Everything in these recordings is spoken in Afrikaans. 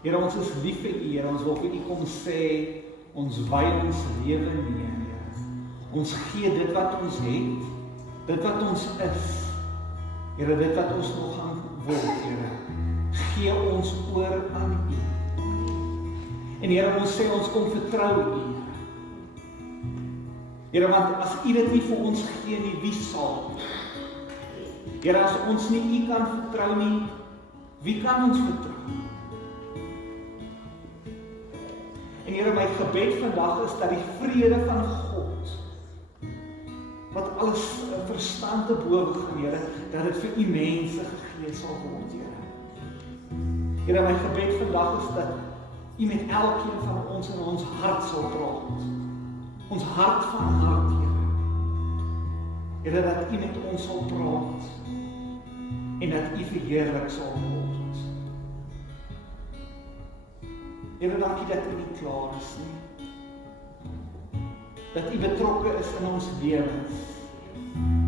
Here, ons is lief vir U, Here, ons wil vir U kom sê, ons wy ons lewe neer, Here. Ons gee dit wat ons het, dit wat ons is, Here, dit wat ons nog gaan word, Here. Gee ons oor aan U. En Here, ons sê ons kom vertrou U, Here, want as U dit nie vir ons gee nie, wie sal? Here, as ons nie U kan vertrou nie, wie kan ons vertrou? En Here, my gebed vandag is dat die vrede van God, wat alles verstand te bowe gaan, Here, dat dit vir U mense gegee sal word, Here. Here, my gebed vandag is dat U met elkeen van ons in ons hart sal praat. Ons hart van hart, Here. Here, dat U met ons sal praat en dat U verheerlik sal word. Here, dankie dat U nie klaar is nie. Dat U betrokke is in ons lewens.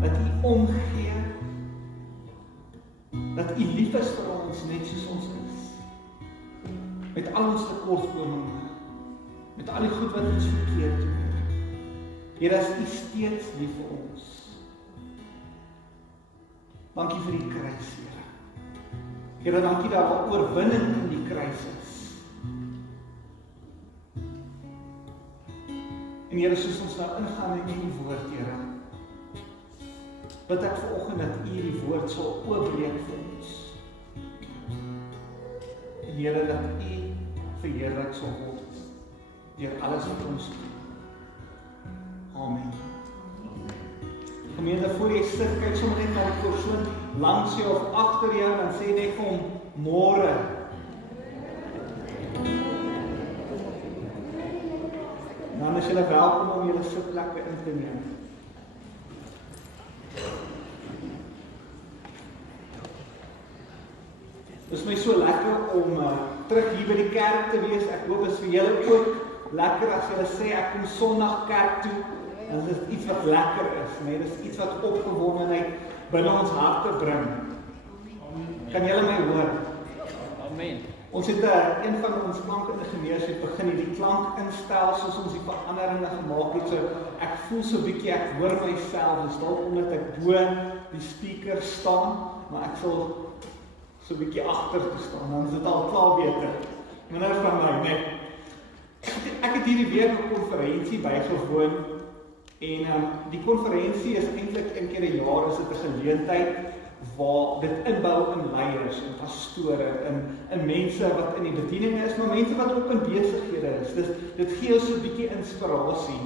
Dat U omgee. Dat U lief is vir ons net soos ons is. Met al ons tekortkominge. Met al die goed wat ons verkeerd doen. Here, is U steeds lief vir ons. Dankie vir die kruis, Here. Here, dankie dat daar oorwinning in die kruis is. En Here, soos ons nou ingaan in U woord, Here, bid ek vanoggend dat U die woord sal oopbreek vir ons. En Here, dat U verheerlik sal word deur alles wat ons doen. Amen. Gemeente, voor jy sit, kyk sommer net na die persoon langs jou of agter jou, dan sê net vir hom, môre. Dan is julle welkom om julle sitplekke in te neem. Dit is my so lekker om terug hier by die kerk te wees. Ek hoop is vir julle ook lekker as julle sê ek kom Sondag kerk toe. Dit is iets wat lekker is, nee, dit is iets wat opgewondenheid binne ons harte bring. Kan julle my hoor? Amen. Ons het een van ons klankingenieurs het begin die klank instel soos ons die veranderinge gemaak het. So ek voel so bietjie, ek hoor myself, dis dalk omdat ek bo die speaker staan, maar ek sal so bietjie agter te staan, dan is dit al klaar beter. Minder van my, nee. Ek het hierdie week 'n konferensie bygewoon en die konferensie is eintlik een keer 'n jaar, is dit 'n geleentheid waar dit inbou in leiers en pastore en mense wat in die bediening is, maar mense wat ook in besighede is. Dit gee ons 'n bietjie inspirasie.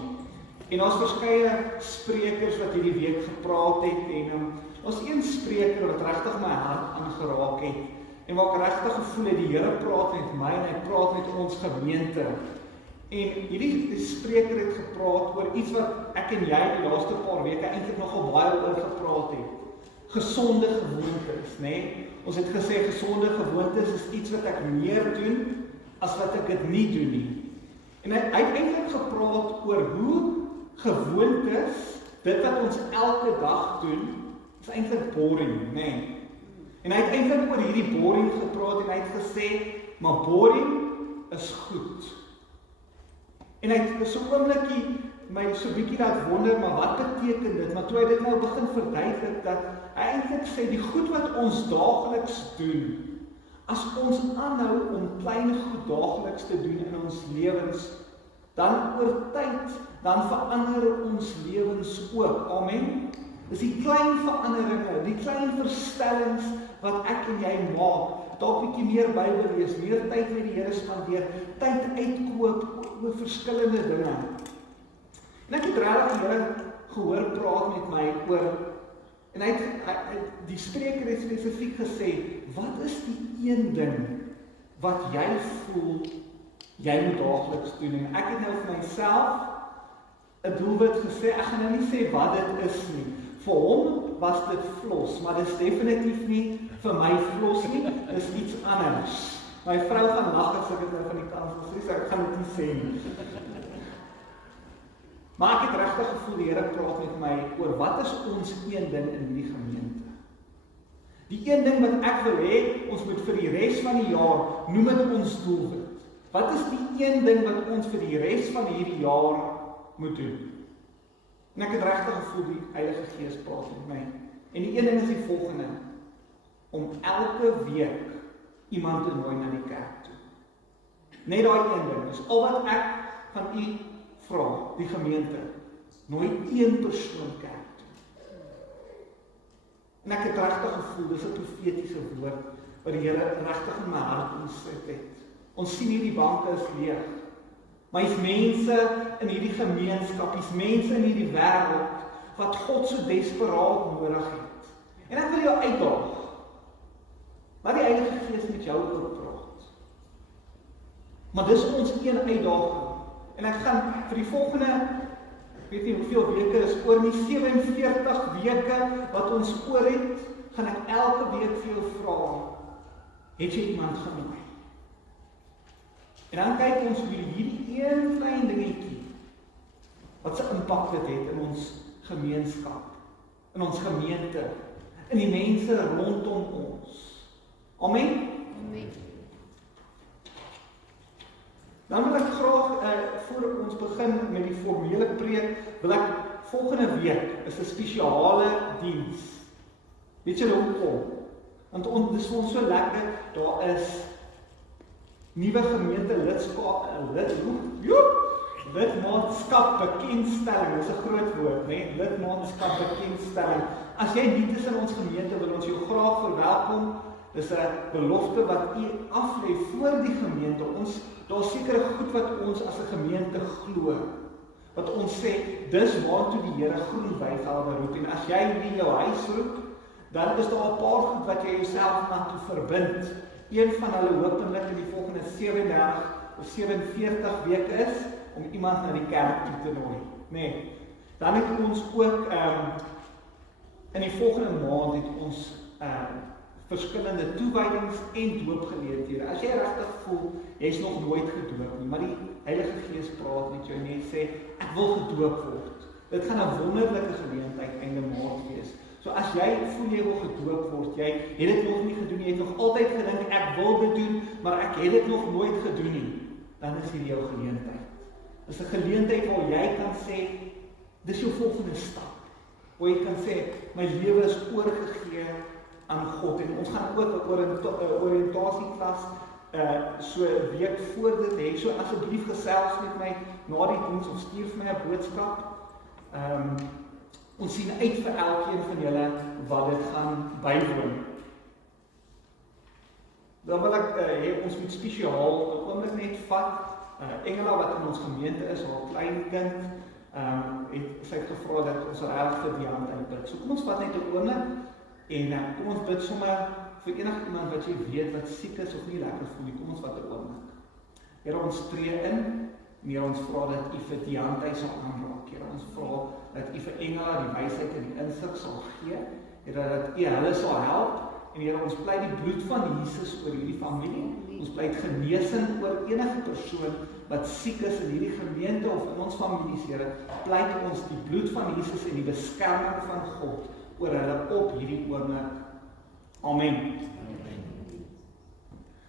En ons verskeie sprekers wat hierdie week gepraat het en ons een spreker wat regtig my hart aangeraak het en waar ek regtig gevoel het die Here praat met my en hy praat met ons gemeente. En hierdie spreker het gepraat oor iets wat ek en jy die laaste paar weke eintlik nogal baie oor gepraat het. Gesonde gewoontes, né? Ons het gesê gesonde gewoontes is iets wat ek meer doen as wat ek dit nie doen nie. En hy het eintlik gepraat oor hoe gewoontes, dit wat ons elke dag doen, is eintlik boring, né? En hy het eintlik oor hierdie boring gepraat en hy het gesê, maar boring is goed. En hy het so 'n oombliekie my so bietjie laat wonder, maar wat beteken dit? Maar toe hy dit nou begin verduidelik, dat hy eintlik sê, die goed wat ons daagliks doen, as ons aanhou om klein goed daagliks te doen in ons lewens, dan oor tyd, dan verander ons lewens ook. Amen? Dis die klein veranderinge, die klein verstellings wat ek en jy maak, dalk bietjie meer Bybel lees, meer tyd met die Here spandeer, tyd uitkoop oor verskillende dinge. En ek het regtig die Here gehoor praat met my oor, en hy het die spreker het spesifiek gesê, wat is die een ding wat jy voel jy moet daagliks doen? En ek het nou vir myself 'n doelwit gesê, ek gaan nou nie sê wat dit is nie. Vir hom was dit flos, maar dit is definitief nie vir my flos nie, dit is iets anders. My vrou gaan lag as ek dit nou van die kant sê, so ek gaan dit nie sê nie. Maar ek het regtig gevoel die Here praat met my oor wat is ons een ding in die gemeente. Die een ding wat ek wil hê, ons moet vir die res van die jaar noem dit ons doelwit. Wat is die een ding wat ons vir die res van hierdie jaar moet doen? En ek het regtig gevoel die Heilige Gees praat met my. En die een ding is die volgende: om elke week iemand te nooi na die kerk toe. Net daai een ding. Dis al wat ek van u vra, die gemeente. Nooi een persoon kerk toe. En ek het regtig gevoel, dis 'n profetiese woord wat die Here regtig in my hart insit het. Ons sien hierdie banke is leeg. Maar hier's mense in hierdie gemeenskap, hier's mense in hierdie wêreld wat God so desperaat nodig het. En ek wil jou uitdaag. Laat die Heilige Gees met jou ook praat. Maar dis ons een uitdaging. En ek gaan vir die volgende, ek weet nie hoeveel weke is oor die 47 weke wat ons oor het, gaan ek elke week vir jou vra, het jy iemand genooi? En dan kyk ons hoe hierdie een klein dingetjie wat se impak dit het in ons gemeenskap, in ons gemeente, in die mense rondom ons. Amen? Amen. Dan wil ek graag, voor ons begin met die formele preek, wil ek volgende week is 'n spesiale diens. Weet julle hoekom? Want dit is vir ons so lekker, daar is nuwe gemeente lidmaatskap bekendstelling, dis 'n groot woord, né? Lidmaatskap bekendstelling. As jy nie is in ons gemeente, wil ons jou graag verwelkom. Dis 'n belofte wat u aflê voor die gemeente. Daar's sekere goed wat ons as 'n gemeente glo. Wat ons sê, dis waartoe die Here groen weivelde roep. En as jy in jou huis roep, dan is daar 'n paar goed wat jy jouself na toe verbind. Een van hulle hopelik in die volgende 37 of 47 weke is om iemand na die kerk toe te nooi. Nee. Dan het ons ook in die volgende maand het ons verskillende toewydings en doopgeleenthede. As jy regtig voel jy's nog nooit gedoop nie, maar die Heilige Gees praat met jou en jy sê ek wil gedoop word. Dit gaan 'n wonderlike geleentheid einde maand wees. So as jy voel jy wil gedoop word, jy het dit nog nie gedoen nie, jy het nog altyd gedink ek wil dit doen, maar ek het dit nog nooit gedoen nie, dan is hier jou geleentheid. Dis 'n geleentheid waar jy kan sê, dis jou volgende stap. Waar jy kan sê, my lewe is oorgegee aan God. En ons gaan ook 'n oriëntasieklas so 'n week voor dit hê. So asseblief gesels met my na die diens of stuur vir my 'n boodskap. Ons sien uit vir elkeen van julle wat dit gaan bywoon. Dan wil ek hê ons moet spesiaal 'n oomblik net vat. Engela wat in ons gemeente is, haar klein kind, sy het gevra dat ons regtig vir die hand uitbid. So kom ons vat net 'n oomblik en kom ons bid sommer vir enige iemand wat jy weet wat siek is of nie lekker voel nie. Kom ons vat 'n oomblik. Here, ons tree in. Here, ons vra dat u vir die hand sal aanraak. Here, ons vra dat u vir Engela die wysheid en die insig sal gee. Here, dat u hulle sal help. En Here, ons pleit die bloed van Jesus oor hierdie familie. Ons pleit genesing oor enige persoon wat siek is in hierdie gemeente of in ons families, Here. Pleit ons die bloed van Jesus en die beskerming van God oor hulle op hierdie oomblik. Amen.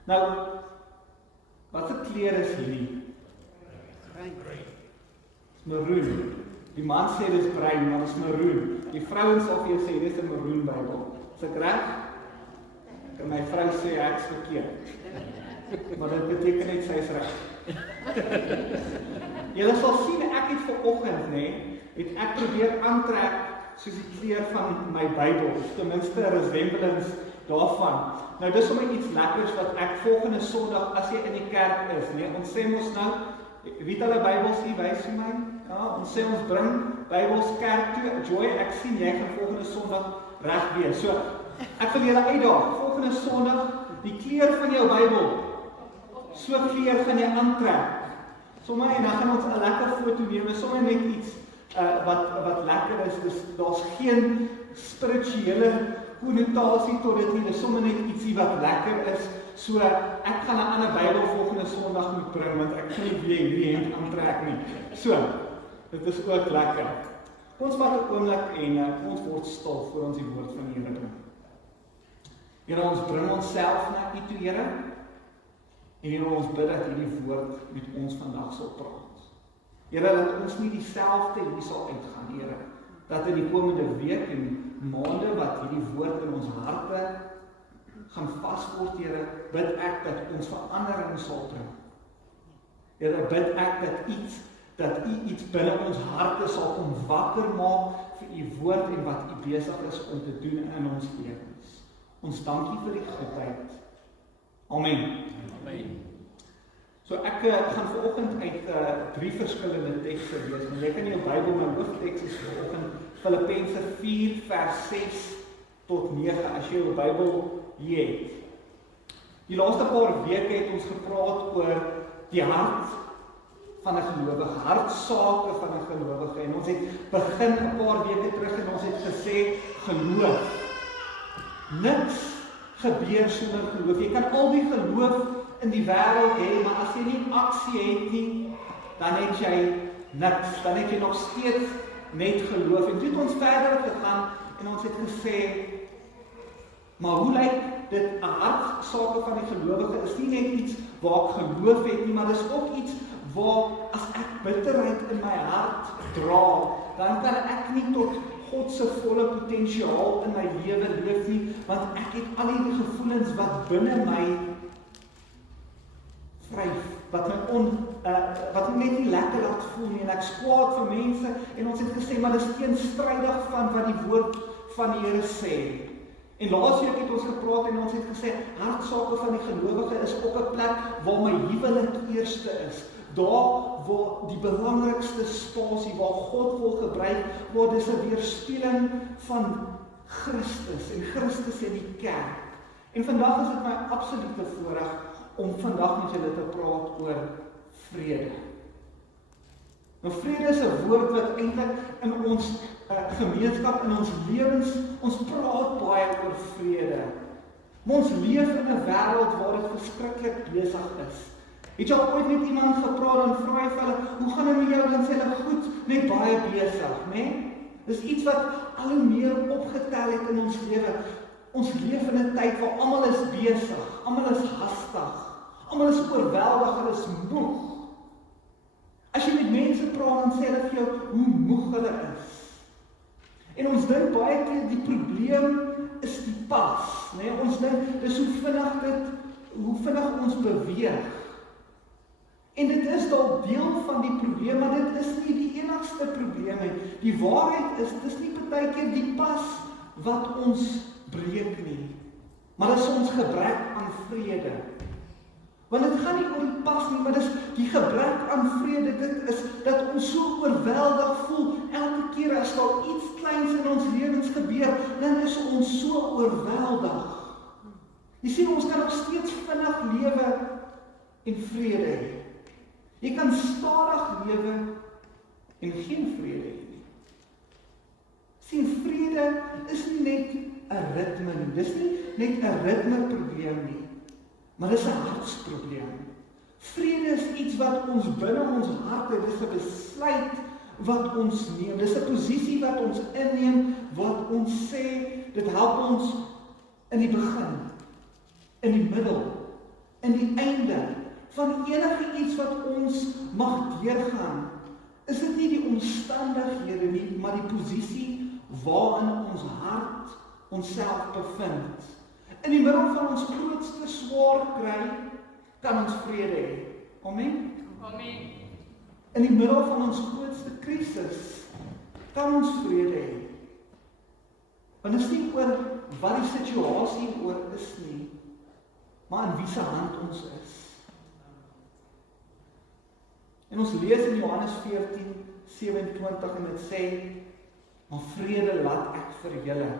Nou, wat 'n kleur is hierdie? Maroon. Die man sê dis bruin, maar dis maroon. Die vrouens sal vir jou sê dis 'n maroon Bybel. Is ek reg? En my vrou sê ek's verkeerd. Maar dit beteken net sy is reg. Julle sal sien ek het vanoggend, het ek probeer aantrek soos die kleur van my Bybel, of ten minste 'n resemblance daarvan. Nou dis sommer iets lekkers wat ek volgende Sondag as jy in die kerk is, ons sê mos nou, wie het hulle Bybels hier wys vir my? Ja, ons sê ons bring Bybels kerk toe. Joy, ek sien jy gaan volgende Sondag reg wees. So, ek wil julle uitdaag, volgende Sondag, die kleur van jou Bybel, so kleur gaan jy aantrek. Sommige en dan gaan ons 'n lekker foto neem, sommer net iets wat lekker is, daar's geen spirituele konnotasie tot dit nie, dis sommer net ietsie wat lekker is. So ek gaan 'n ander Bybel volgende Sondag moet bring, want ek kan nie weer hierdie hemp aantrek nie. So, dit is ook lekker. Ons vat 'n oomblik en ons word stil voor ons die woord van die Here bring. Here, ons bring onsself na U toe, Here. En Here, ons bid dat hierdie woord met ons vandag sal praat. Here, dat ons nie dieselfde hier sal uitgaan, Here. Dat in die komende week en maande wat hierdie woord in ons harte gaan vasword, Here, bid ek dat ons verandering sal bring. Here, bid ek dat U iets binne ons harte sal kom wakker maak vir U woord en wat U besig is om te doen in ons lewens. Ons dankie vir die goedheid. Amen. Amen. So ek gaan vanoggend uit 3 verskillende tekste lees. Maar jy kan in jou Bybel, my hoofteks is vanoggend Filippense 4 vers 6 tot 9 as jy jou Bybel hier het. Die laaste paar weke het ons gepraat oor die hart van 'n gelowige, hartsake van 'n gelowige. En ons het begin 'n paar weke terug en ons het gesê geloof. Niks gebeur sonder geloof. Jy kan al die geloof in die wêreld hê, maar as jy nie aksie het nie, dan het jy niks. Dan het jy nog steeds net geloof. En toe het ons verder gegaan en ons het gesê, maar hoe lyk dit 'n hartsake van die gelowige? Is nie net iets waar ek geloof het nie, maar dis ook iets waar as ek bitterheid in my hart dra, dan kan ek nie tot God se volle potensiaal in my lewe leef nie, want ek het al die gevoelens wat binne my vryf, wat my net nie lekker laat voel nie, en ek skwaad vir mense, en ons het gesê, maar dis teenstrydig van wat die woord van die Here sê. En laas week het ons gepraat en ons het gesê, hartsake van die gelowige is op 'n plek waar my huwelik eerste is. Daar waar die belangrikste spasie, waar God wil gebruik, waar dis 'n weerspieëling van Christus en Christus in die kerk. En vandag is dit my absolute voorreg om vandag met julle te praat oor vrede. Nou vrede is 'n woord wat eintlik in ons gemeenskap, in ons lewens, ons praat baie oor vrede. Maar ons leef in 'n wêreld waar dit verskriklik besig is. Het jy al ooit met iemand gepraat en vra jy vir hulle, hoe gaan dit met jou? Dan sê hulle goed, net baie besig, né? Dis iets wat al hoe meer opgetel het in ons lewe. Ons leef in 'n tyd waar almal is besig, almal is hastig, almal is oorweldig, hulle is moeg. As jy met mense praat, dan sê hulle vir jou hoe moeg hulle is. En ons dink baie keer die probleem is die pas, né? Ons dink dis hoe vinnig ons beweeg. En dit is dalk deel van die probleem, maar dit is nie die enigste probleem nie. Die waarheid is, dis nie partykeer die pas wat ons breek nie, maar dis ons gebrek aan vrede. Want dit gaan nie oor die pas nie, maar dis die gebrek aan vrede. Dit is dat ons so oorweldig voel, elke keer as daar iets kleins in ons lewens gebeur, dan is ons so oorweldig. Jy sien, ons kan nog steeds vinnig lewe en vrede hê. Jy kan stadig lewe en geen vrede hê nie. Sien, vrede is nie net 'n ritme nie. Dis nie net 'n ritmeprobleem nie, maar dis 'n hartsprobleem. Vrede is iets wat ons binne ons harte, dis 'n besluit wat ons neem. Dis 'n posisie wat ons inneem, wat ons sê, dit help ons in die begin, in die middel, in die einde van enige iets wat ons mag deurgaan. Is dit nie die omstandighede nie, maar die posisie waarin ons hart onsself bevind. In die middel van ons grootste swaar kry, kan ons vrede hê. Amen? Amen. In die middel van ons grootste krisis, kan ons vrede hê. Want dit is nie oor wat die situasie oor is nie, maar in wie se hand ons is. En ons lees in Johannes 14:27 en dit sê, maar vrede laat ek vir julle.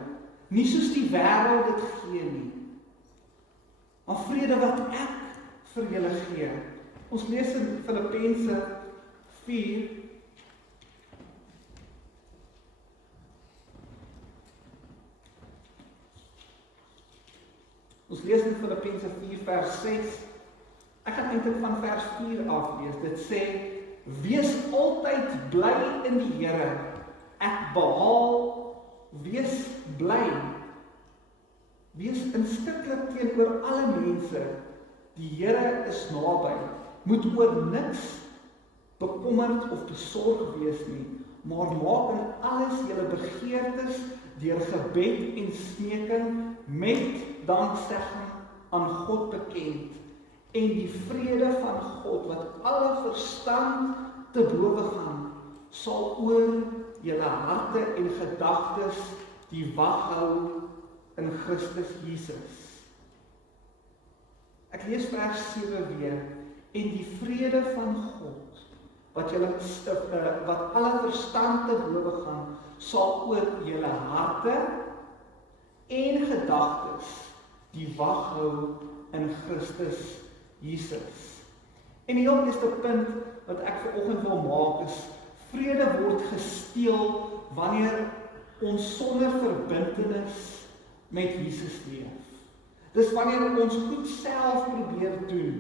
Nie soos die wêreld dit gee nie, maar vrede wat ek vir julle gee. Ons lees in Filippense 4, ons lees in Filippense 4 vers 6, ek gaan eintlik van vers 4 af lees, dit sê, wees altyd bly in die Here, ek behaal, wees bly, wees instinklik teenoor alle mense, die Here is naby, moet oor niks bekommerd of besorg wees nie, maar maak in alles julle begeertes deur gebed en smeking met danksegging aan God bekend, en die vrede van God wat alle verstand te bowe gaan, sal oor julle harte en gedagtes die wag hou in Christus Jesus. Ek lees vers 7 weer, en die vrede van God, wat alle verstand te bowe gaan, sal oor julle harte en gedagtes die wag hou in Christus Jesus. En die heel eerste punt wat ek vanoggend wil maak is, vrede word gesteel wanneer ons sonder verbintenis met Jesus leef. Dis wanneer ons goed self probeer doen.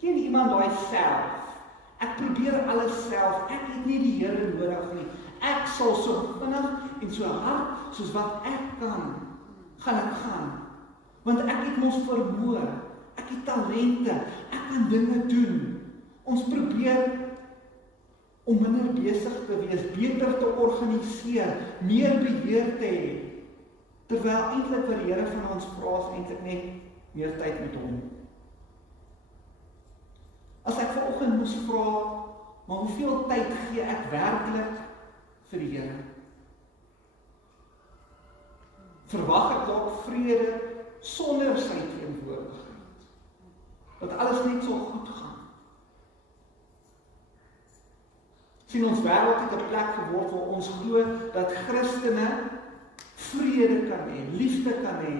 Ken iemand daai self? Ek probeer alles self, ek het nie die Here nodig nie. Ek sal so vinnig en so hard soos wat ek kan, gaan ek gaan. Want ek het mos vermoë, ek het talente, ek kan dinge doen. Ons probeer om minder besig te wees, beter te organiseer, meer beheer te hê. Terwyl eintlik wat die Here van ons vra is eintlik net meer tyd met hom. As ek vanoggend moes vra, maar hoeveel tyd gee ek werklik vir die Here? Verwag ek dalk vrede sonder sy teenwoordigheid? Dat alles net so goed gaan? Sien, ons wêreld het 'n plek geword waar ons glo dat Christene vrede kan hê, liefde kan hê,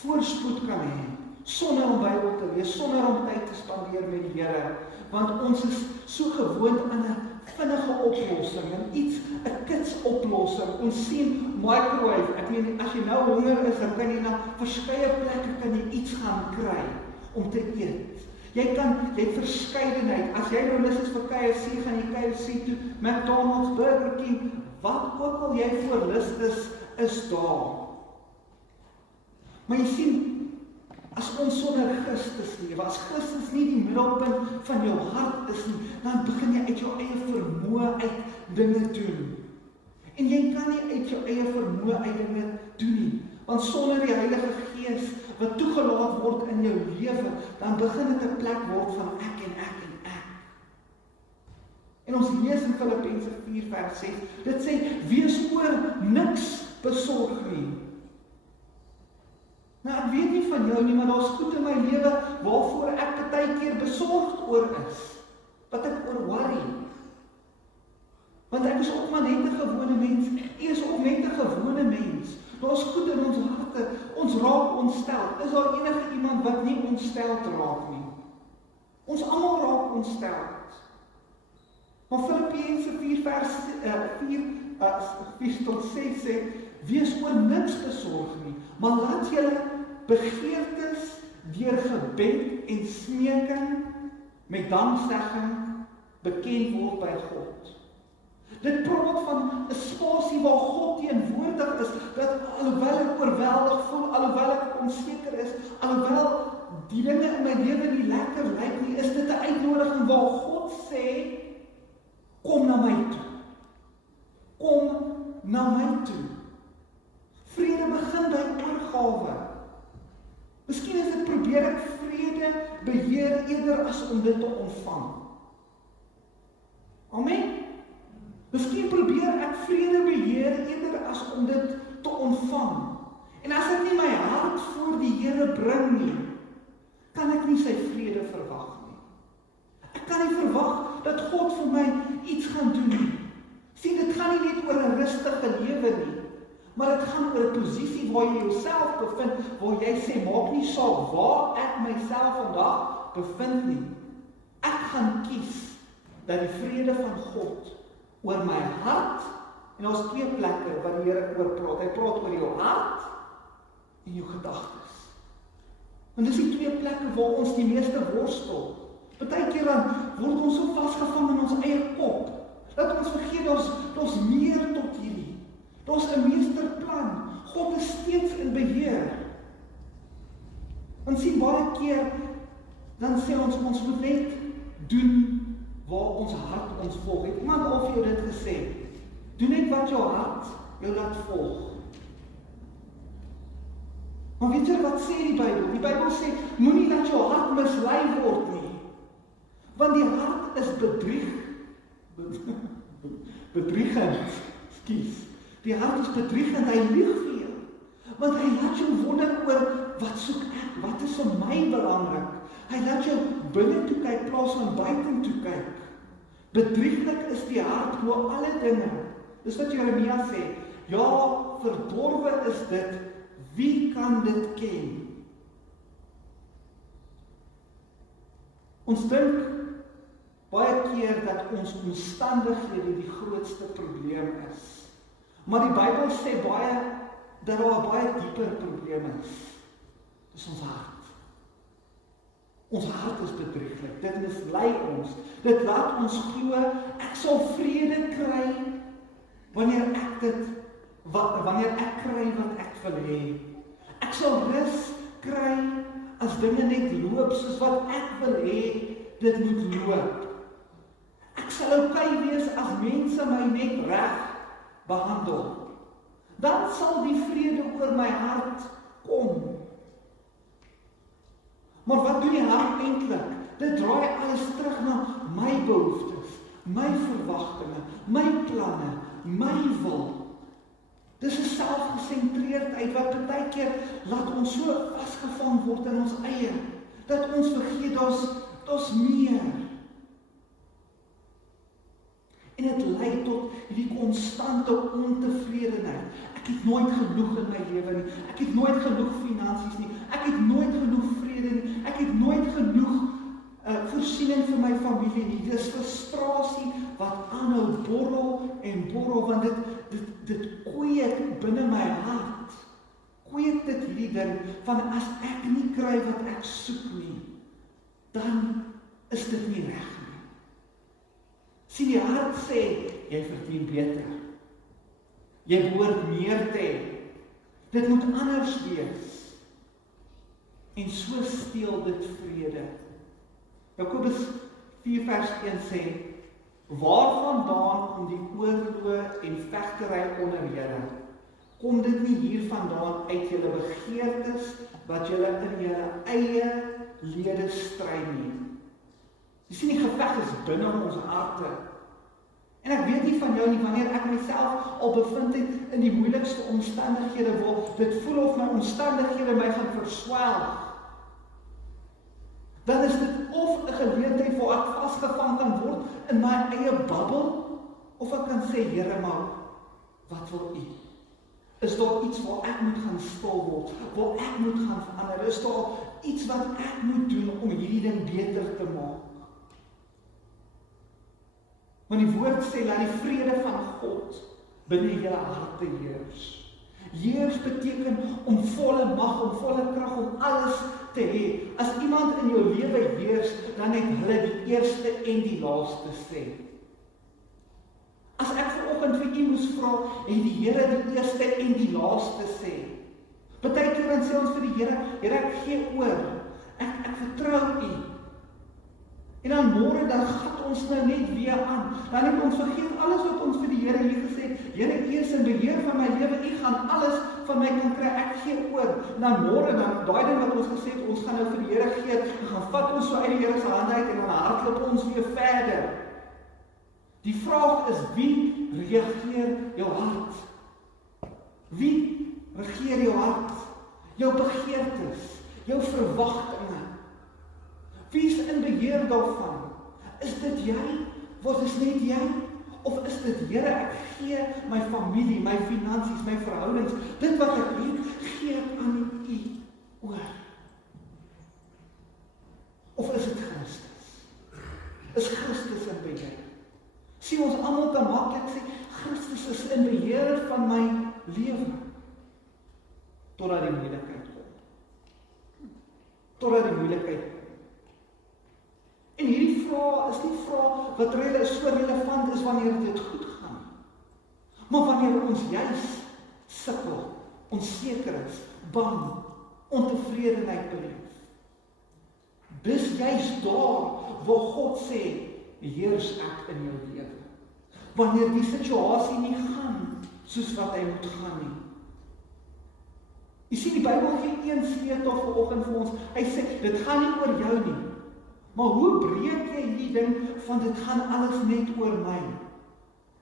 voorspoed kan hê, sonder om Bybel te lees, sonder om tyd te spandeer met die Here, want ons is so gewoond aan 'n vinnige oplossing, en iets, 'n kitsoplossing. Ons sien microwave, ek meen, as jy nou honger is, dan kan jy na verskeie plekke kan jy iets gaan kry om te eet. Jy het verskeidenheid. As jy nou lus is vir KFC, gaan jy KFC toe, McDonald's, Burger King, wat ook al jy voor lus is daar. Maar jy sien, as ons sonder Christus leef, as Christus nie die middelpunt van jou hart is nie, dan begin jy uit jou eie vermoë uit dinge doen. En jy kan nie uit jou eie vermoë uit dinge doen nie, want sonder die Heilige Gees wat toegelaat word in jou lewe, dan begin dit 'n plek word van ek en ek en ek. En ons lees in Filippense 4 vers 6, dit sê, wees oor niks besorg nie. Nou, ek weet nie van jou nie, maar daar's goed in my lewe waarvoor ek baie keer besorgd oor is, wat ek oor worry. Want ek is ook maar net 'n gewone mens, jy is ook net 'n gewone mens. Daar's goed in ons harte, ons raak ontsteld. Is daar enige iemand wat nie ontsteld raak nie? Ons almal raak ontsteld. Maar Filippense 4 vers 4 tot 6 sê, wees oor niks besorg nie, maar laat julle begeertes deur gebed en smeking met danksegging bekend word by God. Dit praat van 'n spasie waar God teenwoordig is, dat alhoewel ek oorweldig voel, alhoewel ek onseker is, alhoewel die dinge in my lewe nie lekker lyk nie, is dit 'n uitnodiging waar God sê, kom na my toe. Kom na my toe. Vrede begin by oorgawe. Miskien is dit probeer ek vrede beheer eerder as om dit te ontvang. Amen. Miskien probeer ek vrede beheer eerder as om dit te ontvang. En as ek nie my hart voor die Here bring nie, kan ek nie sy vrede verwag nie. Ek kan nie verwag dat God vir my iets gaan doen nie. Sien, dit gaan nie net oor 'n rustige lewe nie, maar dit gaan oor 'n posisie waar jy jouself bevind, waar jy sê, maak nie saak waar ek myself vandag bevind nie. Ek gaan kies dat die vrede van God oor my hart, en ons 2 plekke wat die Here oor praat. Hy praat oor jou hart en jou gedagtes. Want dis die 2 plekke waar ons die meeste worstel. Partykeer dan word ons so vasgevang in ons eie kop, dat ons vergeet daar's meer tot hierdie. Daar's 'n meesterplan. God is steeds in beheer. Want sien, baie keer, dan sê ons moet net doen waar ons hart ons volg. Het iemand al vir jou dit gesê? Doen net wat jou hart jou laat volg. Maar weet jy wat sê die Bybel? Die Bybel sê, moenie dat jou hart mislei word nie. Want die hart is bedriegend. Ekskuus. Die hart is bedriegend, hy lieg vir jou. Want hy laat jou wonder oor, wat soek ek? Wat is vir my belangrik? Hy laat jou binne toe kyk, plaas van buiten toe kyk. Bedrieglik is die hart oor alle dinge. Dis wat Jeremia sê. Ja, verdorwe is dit. Wie kan dit ken? Ons dink baie keer dat ons omstandighede die grootste probleem is. Maar die Bybel sê dat daar 'n baie dieper probleem is. Dis ons hart. Ons hart is bedrieglik. Dit mislei ons. Dit laat ons glo ek sal vrede kry wanneer ek kry wat ek wil hê. Ek sal rus kry as dinge net loop soos wat ek wil hê dit moet loop. Ek sal oukei wees as mense my net reg behandel. Dan sal die vrede oor my hart kom. Maar wat doen die hart eintlik? Dit draai alles terug na my behoeftes, my verwagtinge, my planne, my wil. Dis 'n selfgesentreerdheid wat baie keer laat ons so vasgevang word in ons eie, dat ons vergeet daar's meer. En dit lei tot hierdie konstante ontevredenheid. Ek het nooit genoeg in my lewe nie. Ek het nooit genoeg finansies nie. Ek het nooit genoeg vrede nie. Ek het nooit genoeg voorsiening vir my familie nie. Dis frustrasie wat aanhou borrel en borrel, want dit kweek binne my hart. Kweek dit hierdie ding van as ek nie kry wat ek soek nie, dan is dit nie reg nie. Sien, die hart sê, jy verdien beter. Jy behoort meer te hê. Dit moet anders wees. En so steel dit vrede. Jakobus 4 vers 1 sê, waarvandaan kom die oorloë en vegtery onder julle? Kom dit nie hiervandaan uit julle begeertes, wat julle in julle eie lede stry nie? Jy sien, die geveg is binne ons harte. En ek weet nie van jou nie, wanneer ek myself al bevind het in die moeilikste omstandighede, waar dit voel of my omstandighede my gaan verswelg, dan is dit of 'n geleentheid waar ek vasgevang kan word in my eie bubbel, of ek kan sê, Here, maar wat wil U? Is daar iets waar ek moet gaan stil word, waar ek moet gaan verander? Is daar iets wat ek moet doen om hierdie ding beter te maak? Want die woord sê, laat die vrede van God binne julle harte heers. Heers beteken om volle mag, om volle krag, om alles te hê. As iemand in jou lewe heers, dan het hulle die eerste en die laaste sê. As ek vanoggend vir u moes vra, het die Here die eerste en die laaste sê. Partykeer dan sê ons vir die Here, Here, ek gee oor. Ek vertrou U. En dan môre dan gat ons nou net weer aan. Dan het ons vergeet alles wat ons vir die Here hier gesê, Here, U is in beheer van my lewe, U gaan alles van my kan kry, ek gee oor. En dan môre dan daai ding wat ons gesê het, ons gaan nou vir die Here gee, dan gaan vat ons so uit die Here se hande uit en dan hardloop ons weer verder. Die vraag is, wie reageer jou hart? Wie regeer jou hart? Jou begeertes, jou verwagtinge. Wie is in beheer daarvan? Is dit jy? Wat is net jy? Of is dit, Here, ek gee my familie, my finansies, my verhoudings, dit wat ek het, gee ek aan U oor? Of is dit Christus? Is Christus in beheer? Sien, ons almal kan maklik sê, Christus is in beheer van my lewe. Totdat die moeilikheid kom. Totdat die moeilikheid kom. En hierdie vraag is nie vraag wat so relevant is wanneer dit goed gaan. Maar wanneer ons juis sukkel, onseker is, bang, ontevredenheid beleef. Dis juist daar waar God sê, heers ek in jou lewe. Wanneer die situasie nie gaan soos wat hy moet gaan nie. Jy sien, die Bybel gee een sleutel vanoggend vir ons. Hy sê, dit gaan nie oor jou nie. Maar hoe breek jy die ding van dit gaan alles net oor my?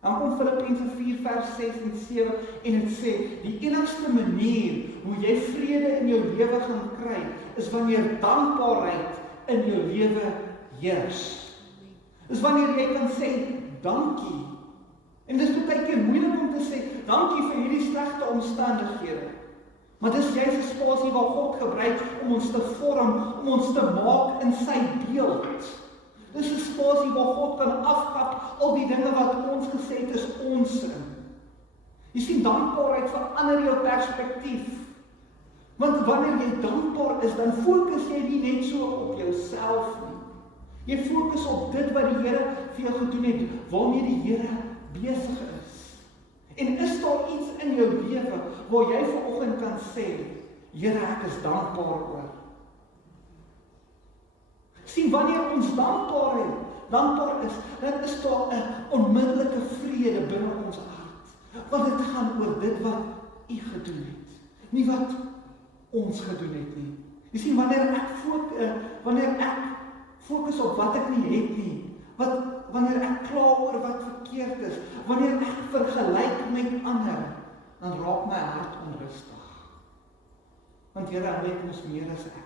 Dan kom Filippense 4 vers 6 en 7 en het sê, die enigste manier hoe jy vrede in jou lewe gaan kry, is wanneer dankbaarheid in jou lewe heers. Is wanneer jy kan sê, dankie. En dis baie keer moeilik om te sê, dankie vir hierdie slegte omstandighede. Maar dis juist 'n spasie waar God gebruik om ons te vorm, om ons te maak in sy beeld. Dis 'n spasie waar God kan afkap al die dinge wat ons gesê het is onsin. Jy sien, dankbaarheid verander jou perspektief. Want wanneer jy dankbaar is, dan fokus jy nie net so op jouself nie. Jy fokus op dit wat die Here vir jou gedoen het, waarmee die Here besig is. En is daar iets in jou lewe waar jy vanoggend kan sê, Here, ek is dankbaar oor. Sien, wanneer ons dankbaar is, dan is daar 'n onmiddellike vrede binne ons hart. Want dit gaan oor dit wat U gedoen het, nie wat ons gedoen het nie. Jy sien, wanneer ek fokus op wat ek nie het nie, wanneer ek kla oor wat verkeerd is, wanneer ek vergelyk met ander, dan raak my hart onrustig. Want Here, hy weet ons meer as ek.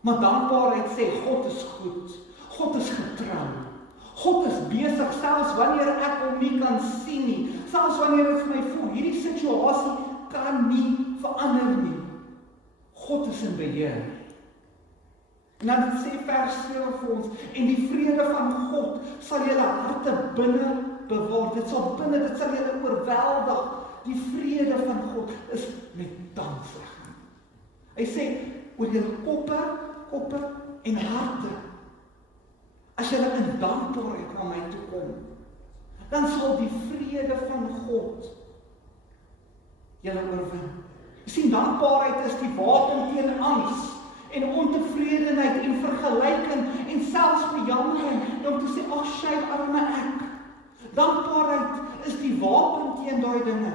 Maar dankbaarheid sê, God is goed, God is getrou, God is besig, selfs wanneer ek hom nie kan sien nie, selfs wanneer dit vir my voel, hierdie situasie kan nie verander nie. God is in beheer. En dan sê vers 7 vir ons, en die vrede van God sal julle harte binne bewaar, dit sal julle oorweldig. Die vrede van God is met danksegging. Hy sê, oor julle koppe en harte, as julle in dankbaarheid na my toe kom, dan sal die vrede van God julle oorwin. Jy sien, dankbaarheid is die wapen teen angs en ontevredenheid en vergelyking en selfs bejammering om te sê, ag shame, arme ek. Dankbaarheid is die wapen teen daai dinge.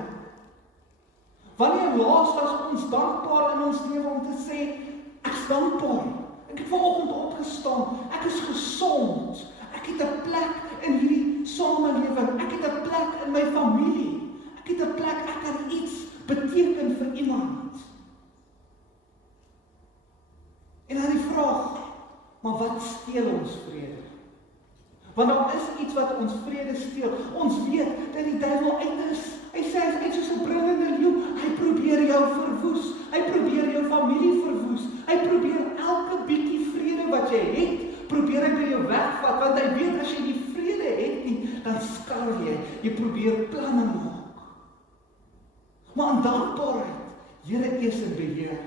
Wanneer laas was ons dankbaar in ons lewe om te sê, ek is dankbaar. Ek het vanoggend opgestaan, ek is gesond, ek het 'n plek in hierdie samelewing, ek het 'n plek in my familie, ek het 'n plek, ek kan iets beteken vir iemand. En dan die vraag, maar wat steel ons vrede? Want daar is iets wat ons vrede steel. Ons weet dat die duiwel uit is. Hy sê hy is uit soos 'n brullende leeu. Hy probeer jou verwoes. Hy probeer jou familie verwoes. Hy probeer elke bietjie vrede wat jy het, probeer hy by jou wegvat, want hy weet as jy die vrede het nie, dan skar jy. Jy probeer planne maak. Maar in dankbaarheid, Here is in beheer.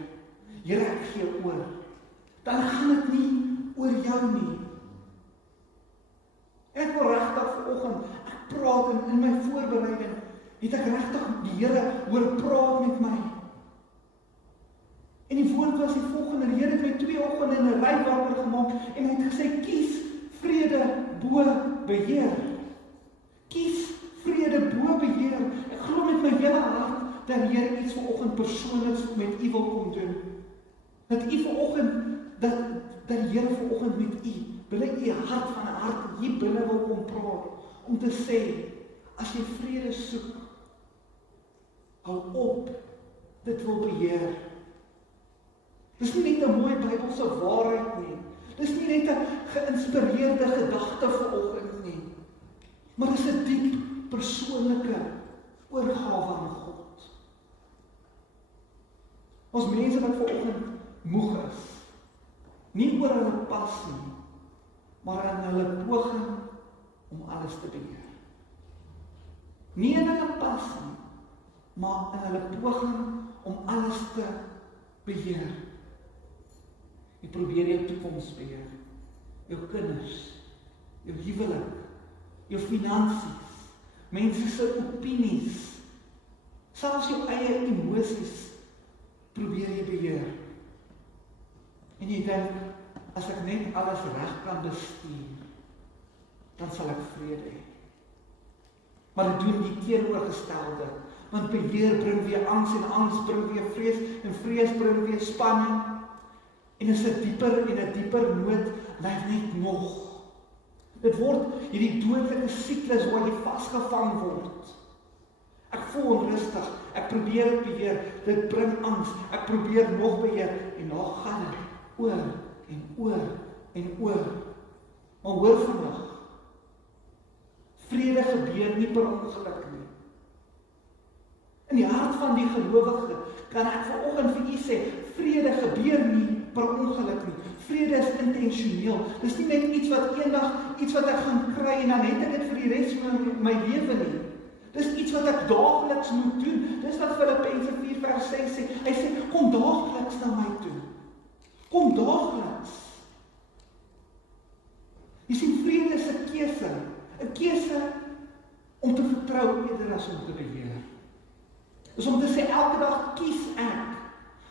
Here, ek gee oor. Dan gaan dit nie oor jou nie. Ek wil regtig vanoggend, ek praat in my voorbereiding, het ek regtig die Here hoor praat met my. En die woord was die volgende, die Here het my 2 oggende in 'n ry wakker gemaak en hy het gesê, kies vrede bo beheer. Kies vrede bo beheer. Ek glo met my hele hart dat die Here iets vanoggend persoonliks met u wil kom doen. Dat u vanoggend, dat die Here vanoggend met u, binne u hart van 'n hart, hier binne wil kom praat, om te sê, as jy vrede soek, hou op, dit wil beheer. Dis nie net 'n mooi Bybelse waarheid nie, dis nie net 'n geïnspireerde gedagte vanoggend nie, maar dis 'n diep persoonlike oorgawe aan God. Ons mense wat vanoggend moeg is, nie oor hulle pas nie, maar in hulle poging om alles te beheer. Nie in hulle pas nie, maar in hulle poging om alles te beheer. Jy probeer jou toekoms beheer, jou kinders, jou huwelik, jou finansies, mense se opinies, selfs jou eie emosies probeer jy beheer. En jy dink, as ek net alles reg kan bestuur, dan sal ek vrede hê. Maar dit doen die teenoorgestelde, want beheer bring weer angs en angs bring weer vrees en vrees bring weer spanning. En is 'n dieper nood lei net nog. Dit word hierdie dodelike siklus waar jy vasgevang word. Ek voel onrustig, ek probeer beheer, dit bring angs, ek probeer nog beheer, en dan gaan dit oor en oor en oor. Maar hoor vandag, vrede gebeur nie per ongeluk nie. In die hart van die gelowige kan ek vanoggend vir u sê, vrede gebeur nie per ongeluk nie. Vrede is intentioneel. Dis nie net iets wat eendag, iets wat ek gaan kry en dan het ek dit vir die res van my lewe nie. Dis iets wat ek daagliks moet doen. Dis wat Filippense 4:6 sê. Hy sê, kom daagliks na my toe. Kom daagliks. Jy sien, vrede is 'n keuse. 'n Keuse om te vertrou eerder as om te beheer. Dis om te sê, elke dag kies ek.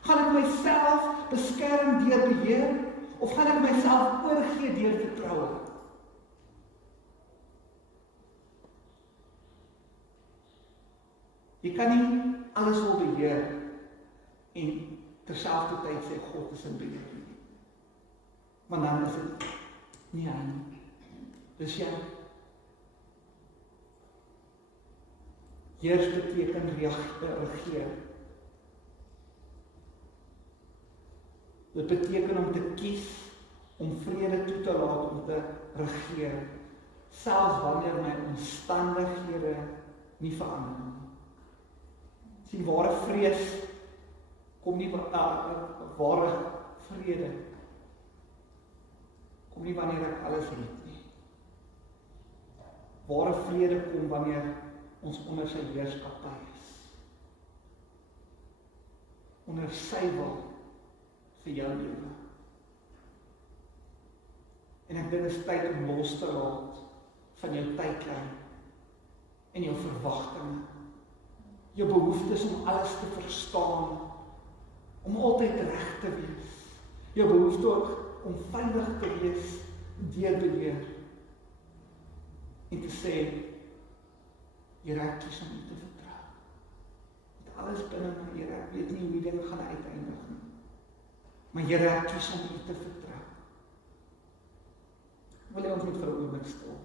Gaan ek myself beskerm deur beheer, of gaan ek myself oorgee deur vertroue? Jy kan nie alles wil beheer en terselfdertyd sê God is in beheer nie. Want dan is dit nie hy nie. Dis jy. Heers beteken regeer. Dit beteken om te kies, om vrede toe te laat, om te regeer, selfs wanneer my omstandighede nie verander nie. Sien, ware vrees kom nie, ware vrede kom nie wanneer ek alles het nie. Ware vrede kom wanneer ons onder sy heerskappy is. Onder sy wil vir jou lewe. En ek dink dit is tyd om los te laat van jou tydlyn en jou verwagtinge. Jou behoeftes om alles te verstaan, om altyd reg te wees. Jou behoefte ook om veilig te wees deur beheer. En te sê, Here, ek kies om U te vertrou. Met alles binne my, Here, ek weet nie hoe die dinge gaan uiteindig nie. Maar Here, ek kies om U te vertrou. Wil jy ons net vir 'n oomblik stil